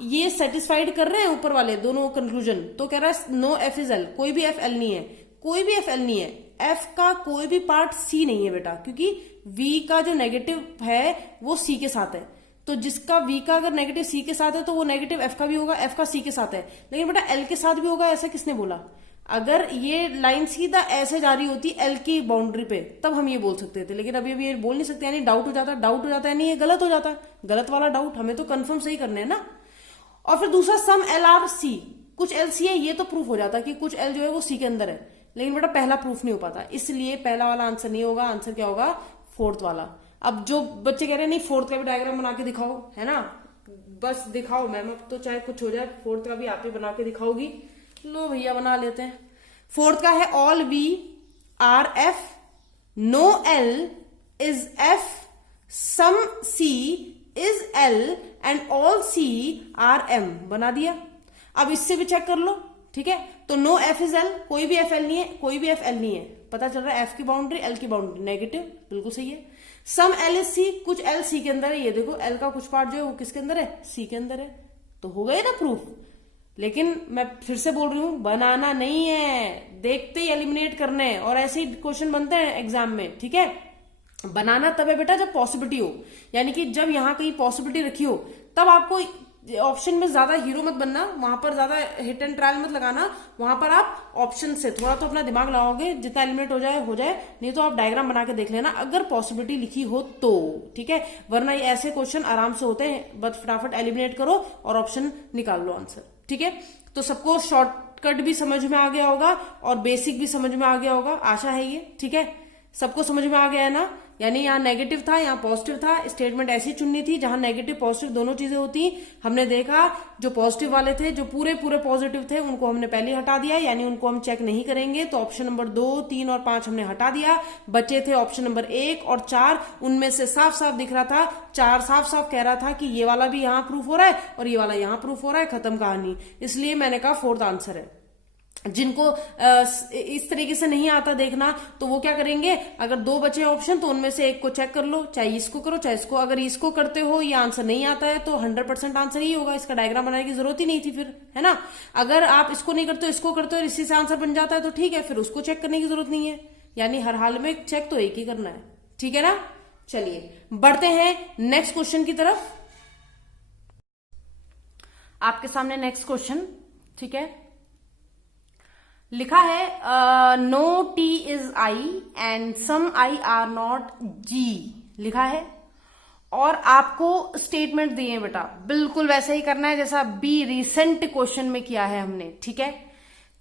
ये सेटिस्फाइड कर रहे हैं ऊपर वाले दोनों कंक्लूजन। तो कह रहा है नो एफ इज एल, कोई भी एफ एल नहीं है, कोई भी एफ एल नहीं है। एफ का कोई भी पार्ट सी नहीं है बेटा, क्योंकि वी का जो नेगेटिव है वो सी के साथ है। तो जिसका वी का अगर नेगेटिव सी के साथ है तो वो नेगेटिव एफ का भी होगा, एफ का सी के साथ है। लेकिन बेटा एल के साथ भी होगा, ऐसा किसने बोला? अगर ये लाइन सीधा ऐसे जा रही होती एल की बाउंड्री पे, तब हम ये बोल सकते थे। लेकिन अभी ये बोल नहीं सकते, यानी डाउट हो जाता, डाउट हो जाता है, यानी ये गलत हो जाता। गलत वाला डाउट, हमें तो कंफर्म सही करने हैं ना। और फिर दूसरा सम एल आर सी, कुछ एल सी है, ये तो प्रूफ हो जाता कि कुछ एल जो है वो सी के अंदर है। लेकिन बेटा पहला प्रूफ नहीं हो पाता, इसलिए पहला वाला आंसर नहीं होगा। आंसर क्या होगा? फोर्थ वाला। अब जो बच्चे कह रहे हैं नहीं फोर्थ का भी डायग्राम बना के दिखाओ, है ना, बस दिखाओ मैम, अब तो चाहे कुछ हो जाए, फोर्थ का भी आप ही बना के दिखाओगी। लो भैया बना लेते हैं। फोर्थ का है all V are F, no L is F, some C is L and all C are M. बना दिया। अब इससे भी चेक कर लो। ठीक है, तो नो एफ इज एल, कोई भी एफ एल नहीं है, कोई भी एफ एल नहीं है। पता चल रहा है एफ की बाउंड्री एल की बाउंड्री नेगेटिव, बिल्कुल सही है। सम एल इज सी, कुछ एल सी के अंदर है। ये देखो एल का कुछ पार्ट जो है वो किसके अंदर है? सी के अंदर है। तो हो गए ना प्रूफ। लेकिन मैं फिर से बोल रही हूं, बनाना नहीं है, देखते ही एलिमिनेट करने हैं। और ऐसे ही क्वेश्चन बनते हैं एग्जाम में। ठीक है, बनाना तब है बेटा जब पॉसिबिलिटी हो, यानी कि जब यहां कहीं पॉसिबिलिटी रखी हो, तब आपको ऑप्शन में ज्यादा हीरो मत बनना, वहां पर ज्यादा हिट एंड ट्रायल मत लगाना। वहां पर आप ऑप्शन से थोड़ा तो अपना दिमाग लगाओगे, जितना एलिमिनेट हो जाए हो जाए, नहीं तो आप डायग्राम बना के देख लेना अगर पॉसिबिलिटी लिखी हो तो। ठीक है, वरना ये ऐसे क्वेश्चन आराम से होते हैं, बस फटाफट एलिमिनेट करो और ऑप्शन निकाल लो आंसर। ठीक है, तो सबको शॉर्ट शॉर्टकट भी समझ में आ गया होगा और बेसिक भी समझ में आ गया होगा, आशा है ये, ठीक है। सबको समझ में आ गया है ना। यानी यहाँ नेगेटिव था, यहाँ पॉजिटिव था, स्टेटमेंट ऐसी चुननी थी जहां नेगेटिव पॉजिटिव दोनों चीजें होती। हमने देखा जो पॉजिटिव वाले थे, जो पूरे पूरे पॉजिटिव थे, उनको हमने पहले ही हटा दिया, यानी उनको हम चेक नहीं करेंगे। तो ऑप्शन नंबर 2, 3 और 5 हमने हटा दिया। बचे थे ऑप्शन नंबर 1 और 4। उनमें से साफ साफ दिख रहा था, 4 साफ साफ कह रहा था कि ये वाला भी यहाँ प्रूफ हो रहा है और ये वाला यहाँ प्रूफ हो रहा है, खत्म कहानी। इसलिए मैंने कहा 4th आंसर है। जिनको इस तरीके से नहीं आता देखना, तो वो क्या करेंगे, अगर 2 बचे ऑप्शन तो उनमें से एक को चेक कर लो, चाहे इसको करो चाहे इसको। अगर इसको करते हो ये आंसर नहीं आता है तो 100% आंसर ही होगा, इसका डायग्राम बनाने की जरूरत ही नहीं थी फिर, है ना। अगर आप इसको नहीं करते हो इसको करते हो और इसी से आंसर बन जाता है तो ठीक है, फिर उसको चेक करने की जरूरत नहीं है। यानी हर हाल में चेक तो एक ही करना है, ठीक है ना। चलिए बढ़ते हैं नेक्स्ट क्वेश्चन की तरफ। आपके सामने नेक्स्ट क्वेश्चन, ठीक है, लिखा है no T is I and some I are not G, लिखा है। और आपको स्टेटमेंट दिए हैं बेटा, बिल्कुल वैसे ही करना है जैसा बी रिसेंट क्वेश्चन में किया है हमने, ठीक है।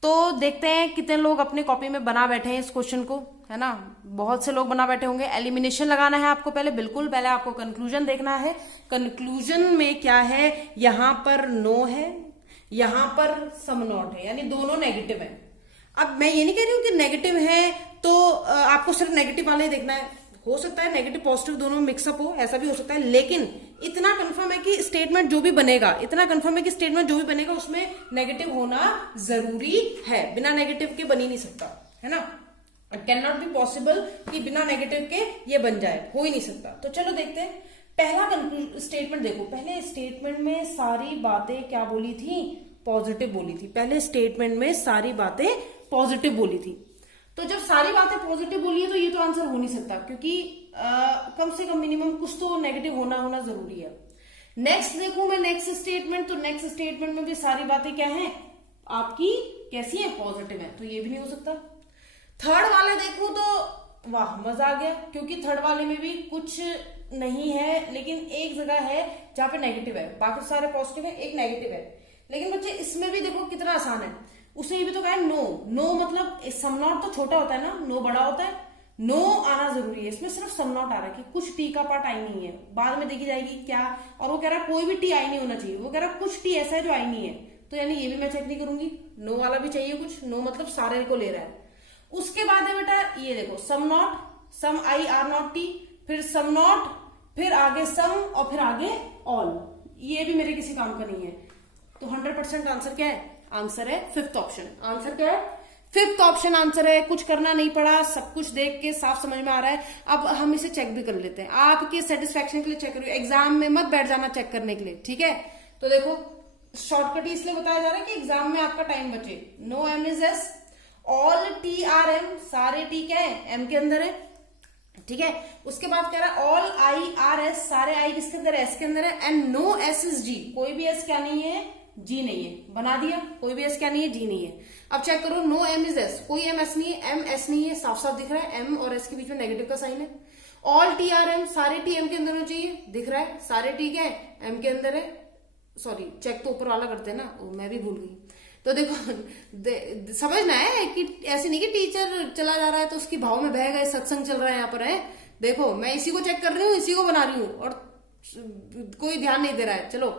तो देखते हैं कितने लोग अपने कॉपी में बना बैठे हैं इस क्वेश्चन को, है ना। बहुत से लोग बना बैठे होंगे। एलिमिनेशन लगाना है आपको पहले, बिल्कुल पहले आपको कंक्लूजन देखना है। कंक्लूजन में क्या है, यहां पर नो है, यहां पर सम नॉट है, यानी दोनों नेगेटिव है। अब मैं ये नहीं कह रही हूं कि नेगेटिव है तो आपको सिर्फ नेगेटिव वाले ही देखना है, हो सकता है नेगेटिव पॉजिटिव दोनों मिक्सअप हो, ऐसा भी हो सकता है। लेकिन इतना कंफर्म है कि स्टेटमेंट जो भी बनेगा, इतना कंफर्म है कि स्टेटमेंट जो भी बनेगा उसमें नेगेटिव होना जरूरी है, बिना नेगेटिव के बन ही नहीं सकता, है ना। It can not be possible कि बिना नेगेटिव के ये बन जाए, हो ही नहीं सकता। तो चलो देखते हैं पहला स्टेटमेंट। देखो पहले स्टेटमेंट में सारी बातें क्या बोली थी, पॉजिटिव बोली थी। पहले स्टेटमेंट में सारी बातें पॉजिटिव बोली थी। तो जब सारी बातें पॉजिटिव बोली है तो ये तो आंसर हो नहीं सकता, क्योंकि कम से कम मिनिमम कुछ तो नेगेटिव होना जरूरी है। नेक्स्ट देखूं मैं नेक्स्ट स्टेटमेंट, तो नेक्स्ट स्टेटमेंट में भी सारी बातें क्या हैं आपकी, कैसी है, पॉजिटिव है, तो ये भी नहीं हो सकता। थर्ड वाले देखूं तो वाह मजा आ गया, क्योंकि थर्ड वाले में भी कुछ नहीं है, लेकिन एक जगह है जहां पे नेगेटिव है, बाकी सारे पॉजिटिव है, एक नेगेटिव है। लेकिन बच्चे इसमें भी देखो कितना आसान है, उसने ये भी तो कहा है नो। नो मतलब सम नॉट तो छोटा होता है ना, नो बड़ा होता है, नो आना जरूरी है। इसमें सिर्फ सम नॉट आ रहा है कि कुछ टी का पार्ट आई नहीं है, बाद में देखी जाएगी क्या। और वो कह रहा है कोई भी टी आई नहीं होना चाहिए, वो कह रहा है कुछ टी ऐसा है जो आई नहीं है, तो यानी ये भी मैं चेक नहीं करूंगी, नो वाला भी चाहिए कुछ। नो मतलब सारे को ले रहा है। उसके बाद है बेटा ये देखो some not, some I are not T, फिर सम नॉट, फिर आगे सम और फिर आगे ऑल। ये भी मेरे किसी काम का नहीं है। तो 100% आंसर क्या है, आंसर है 5th ऑप्शन। आंसर क्या है, 5th ऑप्शन आंसर है। कुछ करना नहीं पड़ा, सब कुछ देख के साफ समझ में आ रहा है। अब हम इसे चेक भी कर लेते हैं, आपके सेटिस्फेक्शन के लिए चेक करिए, एग्जाम में मत बैठ जाना चेक करने के लिए, ठीक है। तो देखो शॉर्टकट ही इसलिए बताया जा रहा है कि एग्जाम में आपका टाइम बचे। No M is S, all T are M, सारे टी क्या है, एम के अंदर है, ठीक है। उसके बाद कह रहा है ऑल आई आर एस, सारे आई किसके अंदर है, एस के अंदर है। एंड नो एस इज जी, कोई भी एस क्या नहीं है, जी नहीं है, बना दिया। कोई भी एस क्या नहीं है, जी नहीं है। अब चेक करो नो एम इज एस, कोई एम एस नहीं है, एम एस नहीं है, साफ साफ दिख रहा है, एम और एस के बीच में नेगेटिव का साइन है। ऑल टी आर एम, सारे टी एम के अंदर होना चाहिए, दिख रहा है, सारे टी क्या है, एम के अंदर है। सॉरी चेक तो ऊपर वाला करते हैं ना, मैं भी भूल गई। तो देखो समझना है कि ऐसे नहीं कि टीचर चला जा रहा है तो उसकी भाव में बह गए, सत्संग चल रहा है यहाँ पर, है। देखो मैं इसी को चेक कर रही हूँ, इसी को बना रही हूँ और कोई ध्यान नहीं दे रहा है। चलो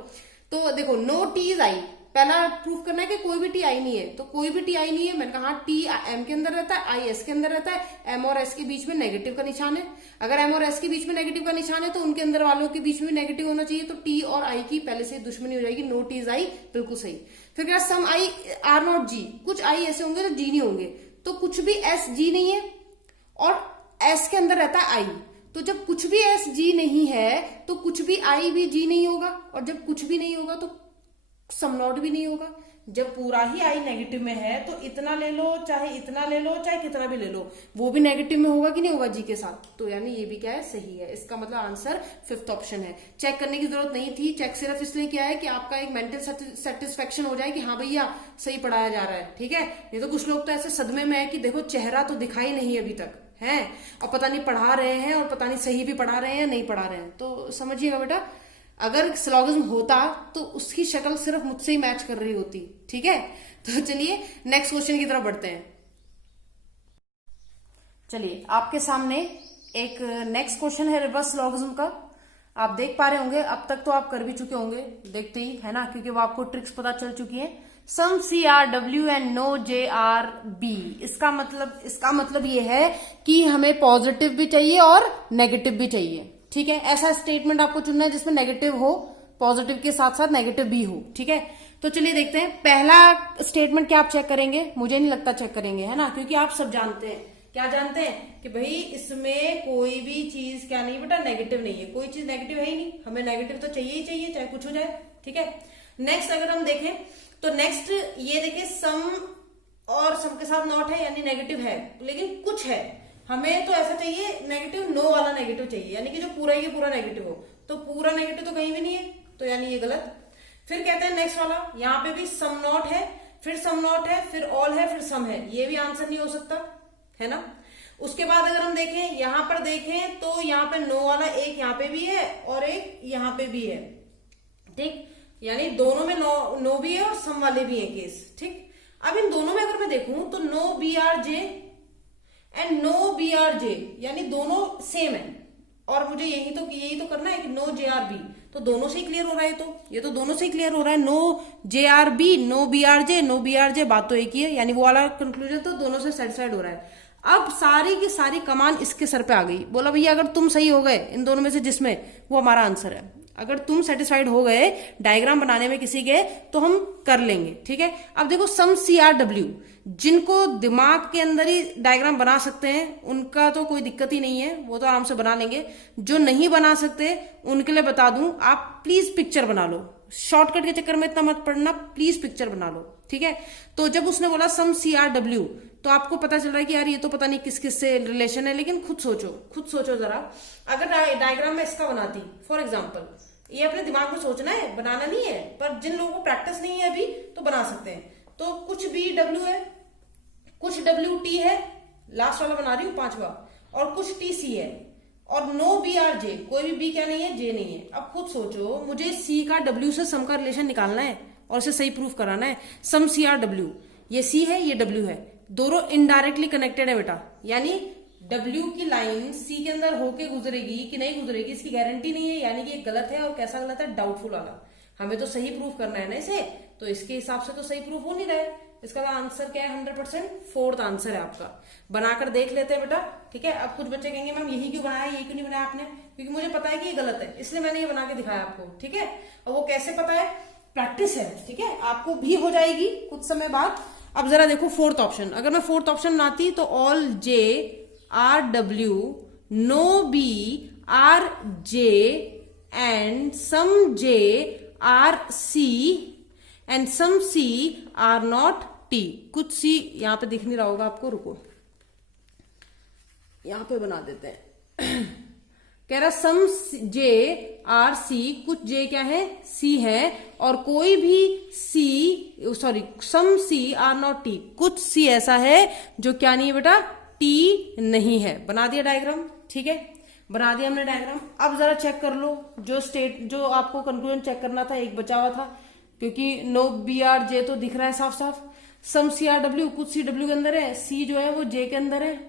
तो देखो नो टी इज आई, पहला प्रूफ करना है कि कोई भी टी आई नहीं है, तो कोई भी टी आई नहीं है। मैंने कहा टी एम के अंदर रहता है, आई एस के अंदर रहता है, एम और एस के बीच में नेगेटिव का निशान है। अगर एम और एस के बीच में नेगेटिव का निशान है तो उनके अंदर वालों के बीच में नेगेटिव होना चाहिए, तो टी और आई की पहले से दुश्मनी हो जाएगी। नो टी इज आई, बिल्कुल सही। फिर क्या सम आई आर नॉट जी, कुछ आई ऐसे होंगे तो जी नहीं होंगे, तो कुछ भी एस जी नहीं है और एस के अंदर रहता है आई, तो जब कुछ भी एस जी नहीं है तो कुछ भी आई भी जी नहीं होगा, और जब कुछ भी नहीं होगा तो सम नॉट भी नहीं होगा। जब पूरा ही आई नेगेटिव में है तो इतना ले लो चाहे इतना ले लो चाहे कितना भी ले लो, वो भी नेगेटिव में होगा कि नहीं होगा, जी के साथ। तो यानी ये भी क्या है, सही है। इसका मतलब आंसर 5th ऑप्शन है। चेक करने की जरूरत नहीं थी, चेक सिर्फ इसलिए किया है कि आपका एक मेंटल सेटिस्फेक्शन हो जाए कि हाँ भैया सही पढ़ाया जा रहा है, ठीक है। नहीं तो कुछ लोग तो ऐसे सदमे में है कि देखो चेहरा तो दिखाई नहीं अभी तक है और पता नहीं पढ़ा रहे हैं और पता नहीं सही भी पढ़ा रहे हैं या नहीं पढ़ा रहे हैं। तो समझिएगा बेटा, अगर सिलोगिज्म होता तो उसकी शक्ल सिर्फ मुझसे ही मैच कर रही होती, ठीक है। तो चलिए नेक्स्ट क्वेश्चन की तरफ बढ़ते हैं। चलिए आपके सामने एक नेक्स्ट क्वेश्चन है रिवर्स लॉगरिथम का। आप देख पा रहे होंगे, अब तक तो आप कर भी चुके होंगे देखते ही, है ना, क्योंकि वो आपको ट्रिक्स पता चल चुकी है। सम CR/W एंड नो JR/B, इसका मतलब ये है कि हमें पॉजिटिव भी चाहिए और नेगेटिव भी चाहिए। ठीक है, ऐसा स्टेटमेंट आपको चुनना है जिसमें नेगेटिव हो, पॉजिटिव के साथ साथ नेगेटिव भी हो। ठीक है, तो चलिए देखते हैं पहला स्टेटमेंट क्या आप चेक करेंगे। मुझे नहीं लगता चेक करेंगे, है ना, क्योंकि आप सब जानते हैं, क्या जानते हैं कि भाई इसमें कोई भी चीज क्या नहीं बेटा, नेगेटिव नहीं है, कोई चीज नेगेटिव है ही नहीं, हमें नेगेटिव तो चाहिए ही चाहिए, चाहे कुछ हो जाए। ठीक है, नेक्स्ट अगर हम देखें तो नेक्स्ट ये देखिए सम और सम के साथ नॉट है, यानी नेगेटिव है, लेकिन कुछ है, हमें तो ऐसा चाहिए नेगेटिव, नो वाला नेगेटिव चाहिए, यानी कि जो पूरा ही पूरा नेगेटिव हो। तो पूरा नेगेटिव तो कहीं भी नहीं है, तो यानी ये गलत। फिर कहते हैं नेक्स्ट वाला, यहाँ पे भी सम नॉट है, फिर सम नॉट है, फिर ऑल है, फिर सम है, ये भी आंसर नहीं हो सकता, है ना। उसके बाद अगर हम देखें, यहां पर देखें तो यहाँ पे नो वाला एक यहाँ पे भी है और एक यहाँ पे भी है। ठीक, यानी दोनों में नो भी है और सम वाले भी है केस। ठीक, अब इन दोनों में अगर मैं देखूं तो no BRJ and no BRJ, यानी दोनों सेम है, और मुझे यही तो करना है कि नो JRB, तो दोनों से ही क्लियर हो रहा है। तो ये तो दोनों से ही क्लियर हो रहा है, नो JRB नो BRJ, बात तो एक ही है, यानी वो वाला कंक्लूजन तो दोनों से सेटिस्फाइड हो रहा है। अब सारी की सारी कमान इसके सर पे आ गई। बोला भैया अगर तुम सही हो गए इन दोनों में से जिसमें, वो हमारा आंसर है। अगर तुम सेटिस्फाइड हो गए डायग्राम बनाने में किसी के, तो हम कर लेंगे। ठीक है, अब देखो सम CR/W, जिनको दिमाग के अंदर ही डायग्राम बना सकते हैं उनका तो कोई दिक्कत ही नहीं है, वो तो आराम से बना लेंगे। जो नहीं बना सकते उनके लिए बता दूं, आप प्लीज पिक्चर बना लो, शॉर्टकट के चक्कर में इतना मत पढ़ना, प्लीज पिक्चर बना लो। ठीक है, तो जब उसने बोला सम CR/W, तो आपको पता चल रहा है कि यार ये तो पता नहीं किस किस से रिलेशन है, लेकिन खुद सोचो जरा। अगर डायग्राम में इसका बनाती, फॉर एग्जाम्पल, ये अपने दिमाग में सोचना है, बनाना नहीं है, पर जिन लोगों को प्रैक्टिस नहीं है अभी तो बना सकते हैं। तो कुछ BW है, कुछ WT है, लास्ट वाला बना रही हूं 5वां, और कुछ TC है, और नो BRJ, कोई भी B क्या नहीं है, J नहीं है। अब खुद सोचो, मुझे C का W से सम का रिलेशन निकालना है और इसे सही प्रूफ कराना है। सम CR/W, ये C है, ये W है, दोनों इनडायरेक्टली कनेक्टेड है बेटा, यानी W की लाइन C के अंदर होके गुजरेगी कि नहीं गुजरेगी इसकी गारंटी नहीं है, यानी कि ये गलत है। और कैसा गलत है, डाउटफुल वाला। हमें तो सही प्रूफ करना है ना इसे, तो इसके हिसाब से तो सही प्रूफ हो नहीं रहा है। इसका आंसर क्या है, 100%, फोर्थ आंसर है आपका। बनाकर देख लेते हैं बेटा। ठीक है, अब कुछ बच्चे कहेंगे मैम यही क्यों बनाया, ये क्यों नहीं बनाया आपने, क्योंकि मुझे पता है कि ये गलत है, इसलिए मैंने ये बना के दिखाया आपको। ठीक है, और वो कैसे पता है, प्रैक्टिस है। ठीक है, आपको भी हो जाएगी कुछ समय बाद। अब जरा देखो फोर्थ ऑप्शन, अगर मैं फोर्थ ऑप्शन बनाती तो all JR/W no BRJ and some JR/C and some CR/T। कुछ C यहां पे दिख नहीं रहा होगा आपको, रुको यहां पे बना देते हैं। कह रहा सम JR/C, कुछ J क्या है, C है, और कोई भी सम CR/T, कुछ C ऐसा है जो क्या नहीं है बेटा, T नहीं है। बना दिया डायग्राम। ठीक है, बना दिया हमने डायग्राम। अब जरा चेक कर लो जो आपको कंक्लूजन चेक करना था, एक बचा हुआ था, क्योंकि नो BRJ तो दिख रहा है साफ साफ। सम CR/W, कुछ C W के अंदर है, C जो है वो J के अंदर है,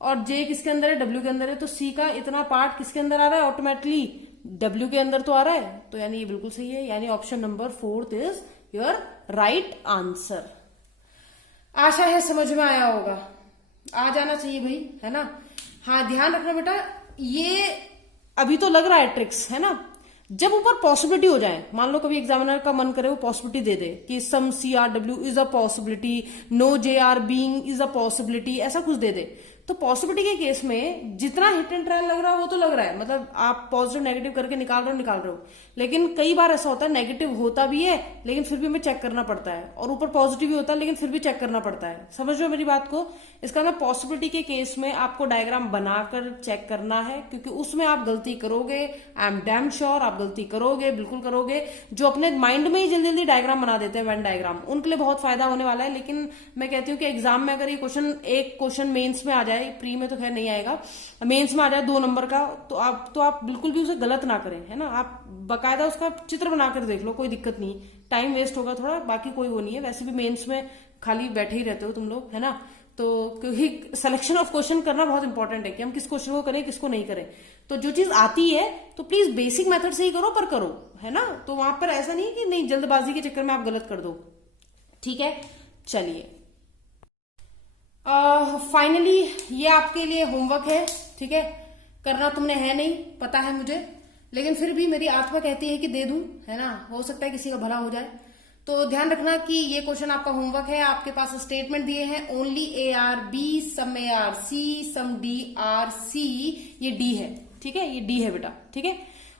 और J किसके अंदर है, W के अंदर है। तो C का इतना पार्ट किसके अंदर आ रहा है, ऑटोमेटिकली W के अंदर तो आ रहा है, तो यानी ये बिल्कुल सही है, यानी option number 4 is your right answer. आशा है समझ में आया होगा, आ जाना चाहिए भाई, है ना। हाँ ध्यान रखना बेटा, ये अभी तो लग रहा है ट्रिक्स, है ना। जब ऊपर पॉसिबिलिटी हो जाए, मान लो कभी एग्जामिनर का मन करे वो पॉसिबिलिटी दे दे कि some CR/W is a possibility, no JR being is a possibility, ऐसा कुछ दे दे, तो पॉसिबिलिटी के केस में जितना हिट एंड ट्रायल लग रहा है वो तो लग रहा है, मतलब आप पॉजिटिव नेगेटिव करके निकाल रहे हो, लेकिन कई बार ऐसा होता है नेगेटिव होता भी है लेकिन फिर भी हमें चेक करना पड़ता है, और ऊपर पॉजिटिव भी होता है लेकिन फिर भी चेक करना पड़ता है। समझ रहे हो मेरी बात को। इसका मतलब पॉसिबिलिटी के केस में आपको डायग्राम बनाकर चेक करना है, क्योंकि उसमें आप गलती करोगे, आई एम डैम श्योर आप गलती करोगे, बिल्कुल करोगे। जो अपने माइंड में ही जल्दी जल्दी डायग्राम बना देते हैं, वेन डायग्राम, उनके लिए बहुत फायदा होने वाला है। लेकिन मैं कहती हूँ कि एग्जाम में अगर ये एक क्वेश्चन मेंस में आ जाए, प्री में तो खैर नहीं आएगा, मेंस में आ जाए 2 नंबर का, तो आप बिल्कुल भी उसे गलत ना करें, है ना। आप बकायदा उसका चित्र बनाकर देख लो, कोई दिक्कत नहीं। टाइम वेस्ट होगा थोड़ा, बाकी कोई वो नहीं है। वैसे भी मेंस में खाली बैठे ही रहते हो तुम लोग, है ना। तो क्योंकि सिलेक्शन ऑफ क्वेश्चन करना बहुत इंपॉर्टेंट है कि हम किस क्वेश्चन को करें, किसको नहीं करें। तो जो चीज आती है तो प्लीज बेसिक मेथड से ही करो, पर करो, है ना। तो वहां पर ऐसा नहीं कि नहीं जल्दबाजी के चक्कर में आप गलत कर दो, ठीक है। चलिए, फाइनली ये आपके लिए होमवर्क है, ठीक है। करना तुमने है नहीं, पता है मुझे, लेकिन फिर भी मेरी आत्मा कहती है कि दे दूं, है ना। हो सकता है किसी का भला हो जाए। तो ध्यान रखना कि ये क्वेश्चन आपका होमवर्क है। आपके पास स्टेटमेंट दिए हैं, only A are B, some A are C, some D are C, ये डी है, ठीक है, ये डी है बेटा, ठीक है।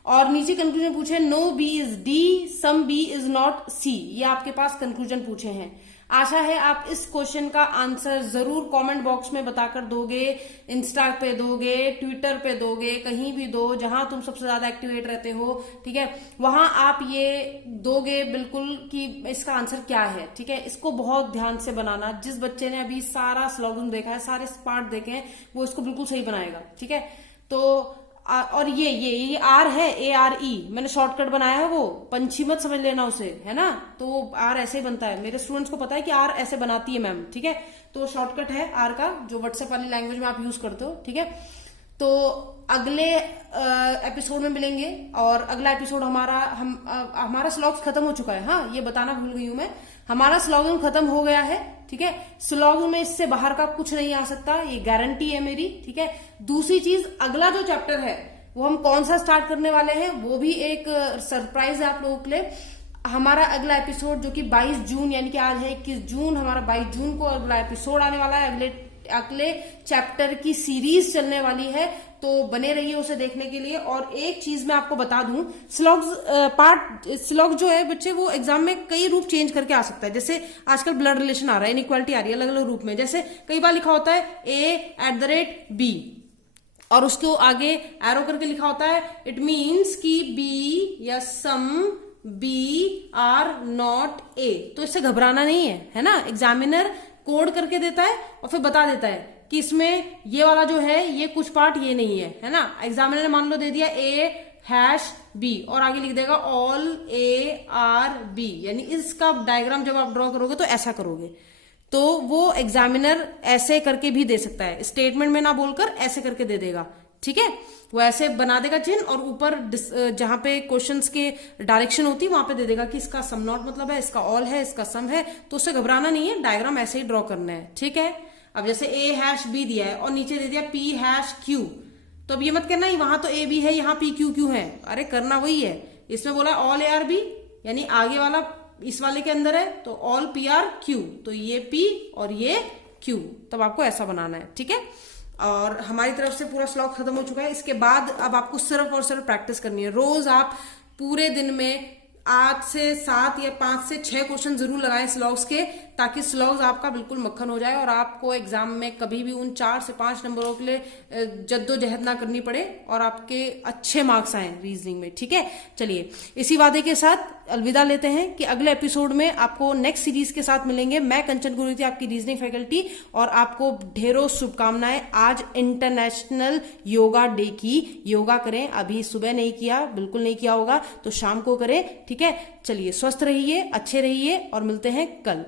और नीचे कंक्लूजन पूछे, no B is D, some B is not C, ये आपके पास कंक्लूजन पूछे हैं। आशा है आप इस क्वेश्चन का आंसर जरूर कमेंट बॉक्स में बताकर दोगे, इंस्टा पे दोगे, ट्विटर पे दोगे, कहीं भी दो जहां तुम सबसे ज्यादा एक्टिवेट रहते हो, ठीक है। वहां आप ये दोगे बिल्कुल कि इसका आंसर क्या है, ठीक है। इसको बहुत ध्यान से बनाना। जिस बच्चे ने अभी सारा स्लोगन देखा है, सारे पार्ट देखे हैं, वो इसको बिल्कुल सही बनाएगा, ठीक है। तो और ये आर है, ए आर ई, मैंने शॉर्टकट बनाया है, वो पंछी मत समझ लेना उसे, है ना। तो आर ऐसे ही बनता है, मेरे स्टूडेंट्स को पता है कि आर ऐसे बनाती है मैम, ठीक है। तो शॉर्टकट है आर का, जो व्हाट्सएप वाली लैंग्वेज में आप यूज करते हो, ठीक है। तो अगले एपिसोड में मिलेंगे। और अगला एपिसोड हमारा स्लॉग्स खत्म हो चुका है, हाँ ये बताना भूल गई हूं मैं, हमारा स्लॉगन खत्म हो गया है, ठीक है। स्लॉगन में इससे बाहर का कुछ नहीं आ सकता, ये गारंटी है मेरी, ठीक है। दूसरी चीज, अगला जो चैप्टर है वो हम कौन सा स्टार्ट करने वाले हैं, वो भी एक सरप्राइज है आप लोगों के लिए। हमारा अगला एपिसोड जो कि 22 जून, यानी कि आज है 21 जून, हमारा 22 जून को अगला एपिसोड आने वाला है। अगले चैप्टर की सीरीज चलने वाली है, तो बने रहिए उसे देखने के लिए। और एक चीज मैं आपको बता दूं, स्लॉग जो है बच्चे, वो एग्जाम में कई रूप चेंज करके आ सकता है। जैसे आजकल ब्लड रिलेशन आ रहा है, इनइक्वालिटी आ रही है अलग अलग रूप में। जैसे कई बार लिखा होता है A@B, और उसको आगे एरो करके लिखा होता है, इट मीन्स कि बी या some B are not A. तो इससे घबराना नहीं है ना। एग्जामिनर कोड करके देता है और फिर बता देता है कि इसमें ये वाला जो है, ये कुछ पार्ट ये नहीं है ना। एग्जामिनर ने मान लो दे दिया A#B और आगे लिख देगा ऑल ARB, यानी इसका डायग्राम जब आप ड्रॉ करोगे तो ऐसा करोगे। तो वो एग्जामिनर ऐसे करके भी दे सकता है, स्टेटमेंट में ना बोलकर ऐसे करके दे देगा, ठीक है। वो ऐसे बना देगा चिन्ह, और ऊपर जहां पे क्वेश्चंस के डायरेक्शन होती है वहां पे दे देगा कि इसका सम नॉट मतलब है, इसका ऑल है, इसका सम है। तो उससे घबराना नहीं है, डायग्राम ऐसे ही ड्रॉ करना है, ठीक है। अब जैसे A#B दिया है और नीचे दे दिया P#Q, तो अब ये मत करना ही वहां तो AB है, यहाँ PQ है। अरे करना वही है। इसमें बोला ऑल ARB, यानी आगे वाला इस वाले के अंदर है, तो ऑल PR/Q, तो ये P और ये Q, तब आपको ऐसा बनाना है, ठीक है। और हमारी तरफ से पूरा स्लॉग खत्म हो चुका है। इसके बाद अब आपको सिर्फ और सिर्फ प्रैक्टिस करनी है। रोज आप पूरे दिन में 8 से 7 या 5 से 6 क्वेश्चन जरूर लगाएं स्लॉग्स के, ताकि स्लॉग्स आपका बिल्कुल मक्खन हो जाए और आपको एग्जाम में कभी भी उन 4 से 5 नंबरों के लिए जद्दोजहद ना करनी पड़े और आपके अच्छे मार्क्स आए रीजनिंग में, ठीक है। चलिए, इसी वादे के साथ अलविदा लेते हैं कि अगले एपिसोड में आपको नेक्स्ट सीरीज के साथ मिलेंगे। मैं कंचन गुरुजी, आपकी रीजनिंग फैकल्टी, और आपको ढेरों शुभकामनाएं। आज इंटरनेशनल योगा डे की। योगा करें, अभी सुबह नहीं किया, बिल्कुल नहीं किया होगा तो शाम को करें, ठीक है। चलिए, स्वस्थ रहिए, अच्छे रहिए और मिलते हैं कल।